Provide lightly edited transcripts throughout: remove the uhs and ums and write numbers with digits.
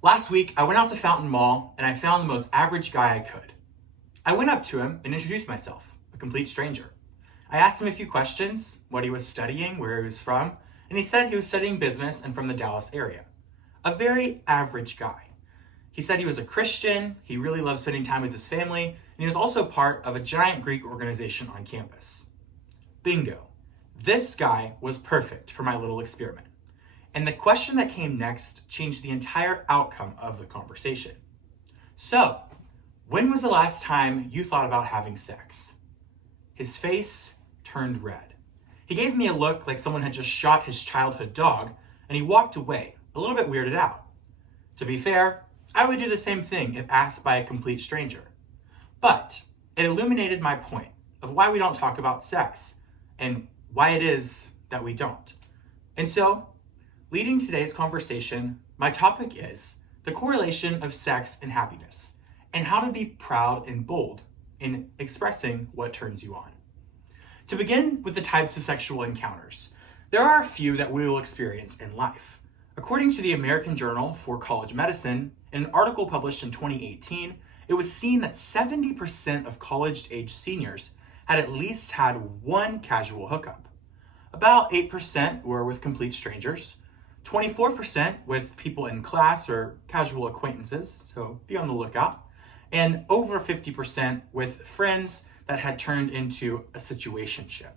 Last week, I went out to Fountain Mall and I found the most average guy I could. I went up to him and introduced myself, a complete stranger. I asked him a few questions, what he was studying, where he was from, and he said he was studying business and from the Dallas area. A very average guy. He said he was a Christian, he really loved spending time with his family, and he was also part of a giant Greek organization on campus. Bingo. This guy was perfect for my little experiment. And the question that came next changed the entire outcome of the conversation. So, when was the last time you thought about having sex? His face turned red. He gave me a look like someone had just shot his childhood dog, and he walked away, a little bit weirded out. To be fair, I would do the same thing if asked by a complete stranger. But it illuminated my point of why we don't talk about sex and why it is that we don't. And so, leading today's conversation, my topic is the correlation of sex and happiness, and how to be proud and bold in expressing what turns you on. To begin with the types of sexual encounters, there are a few that we will experience in life. According to the American Journal for College Medicine, in an article published in 2018, it was seen that 70% of college-age seniors had at least had one casual hookup. About 8% were with complete strangers, 24% with people in class or casual acquaintances, so be on the lookout, and over 50% with friends that had turned into a situationship.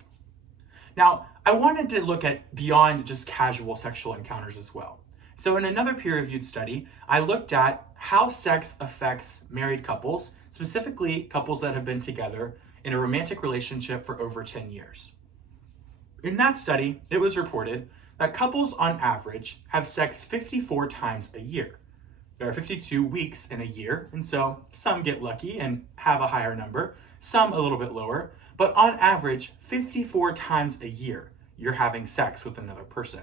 Now, I wanted to look at beyond just casual sexual encounters as well. So in another peer-reviewed study, I looked at how sex affects married couples, specifically couples that have been together in a romantic relationship for over 10 years. In that study, it was reported that couples on average have sex 54 times a year. There are 52 weeks in a year, and so some get lucky and have a higher number, some a little bit lower, but on average, 54 times a year, you're having sex with another person.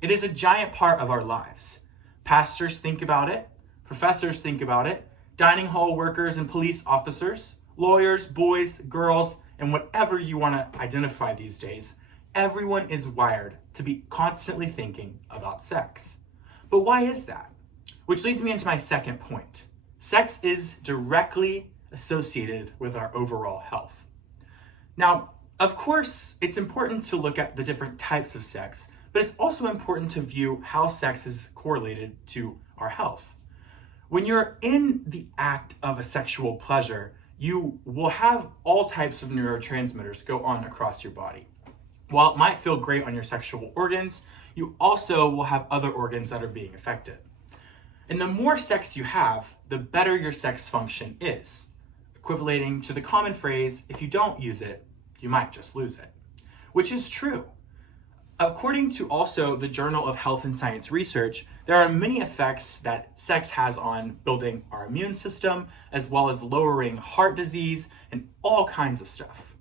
It is a giant part of our lives. Pastors think about it, professors think about it, dining hall workers and police officers, lawyers, boys, girls, and whatever you want to identify these days, everyone is wired to be constantly thinking about sex. But why is that? Which leads me into my second point. Sex is directly associated with our overall health. Now, of course, it's important to look at the different types of sex, but it's also important to view how sex is correlated to our health. When you're in the act of a sexual pleasure, you will have all types of neurotransmitters go on across your body. While it might feel great on your sexual organs, you also will have other organs that are being affected. And the more sex you have, the better your sex function is, equivalating to the common phrase, if you don't use it, you might just lose it, which is true. According to also the Journal of Health and Science Research, there are many effects that sex has on building our immune system, as well as lowering heart disease and all kinds of stuff.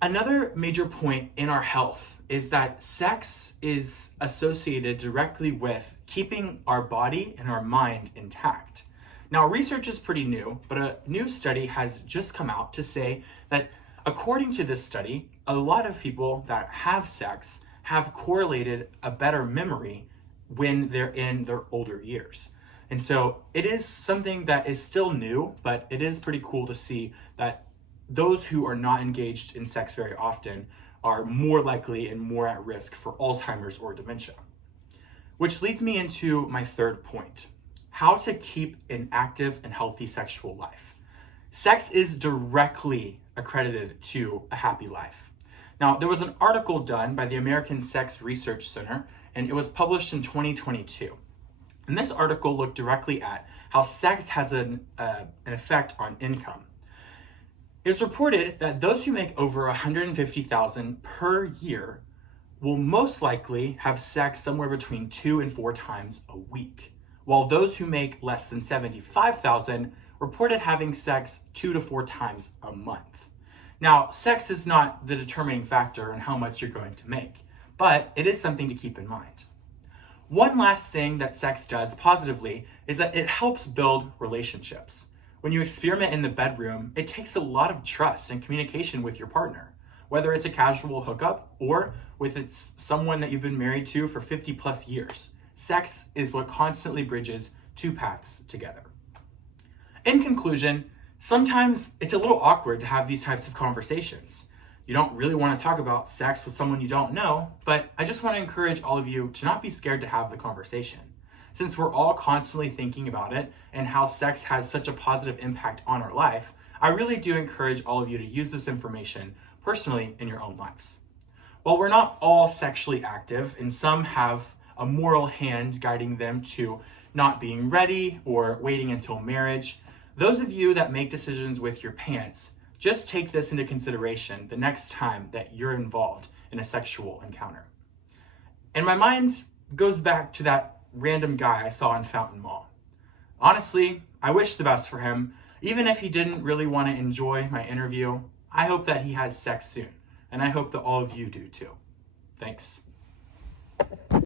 Another major point in our health is that sex is associated directly with keeping our body and our mind intact. Now, research is pretty new, but a new study has just come out to say that according to this study, a lot of people that have sex have correlated a better memory when they're in their older years. And so it is something that is still new, but it is pretty cool to see that those who are not engaged in sex very often are more likely and more at risk for Alzheimer's or dementia. Which leads me into my third point, how to keep an active and healthy sexual life. Sex is directly accredited to a happy life. Now, there was an article done by the American Sex Research Center, and it was published in 2022. And this article looked directly at how sex has an effect on income. It's reported that those who make over $150,000 per year will most likely have sex somewhere between 2 and 4 times a week, while those who make less than $75,000 reported having sex 2 to 4 times a month. Now, sex is not the determining factor in how much you're going to make, but it is something to keep in mind. One last thing that sex does positively is that it helps build relationships. When you experiment in the bedroom, it takes a lot of trust and communication with your partner, whether it's a casual hookup or with it's someone that you've been married to for 50 plus years. sex is what constantly bridges two paths together. In conclusion, sometimes it's a little awkward to have these types of conversations. You don't really want to talk about sex with someone you don't know, but I just want to encourage all of you to not be scared to have the conversation. Since we're all constantly thinking about it and how sex has such a positive impact on our life, I really do encourage all of you to use this information personally in your own lives. While we're not all sexually active, and some have a moral hand guiding them to not being ready or waiting until marriage, those of you that make decisions with your pants, just take this into consideration the next time that you're involved in a sexual encounter. And my mind goes back to that random guy I saw in Fountain Mall. Honestly, I wish the best for him. Even if he didn't really want to enjoy my interview, I hope that he has sex soon. And I hope that all of you do too. Thanks.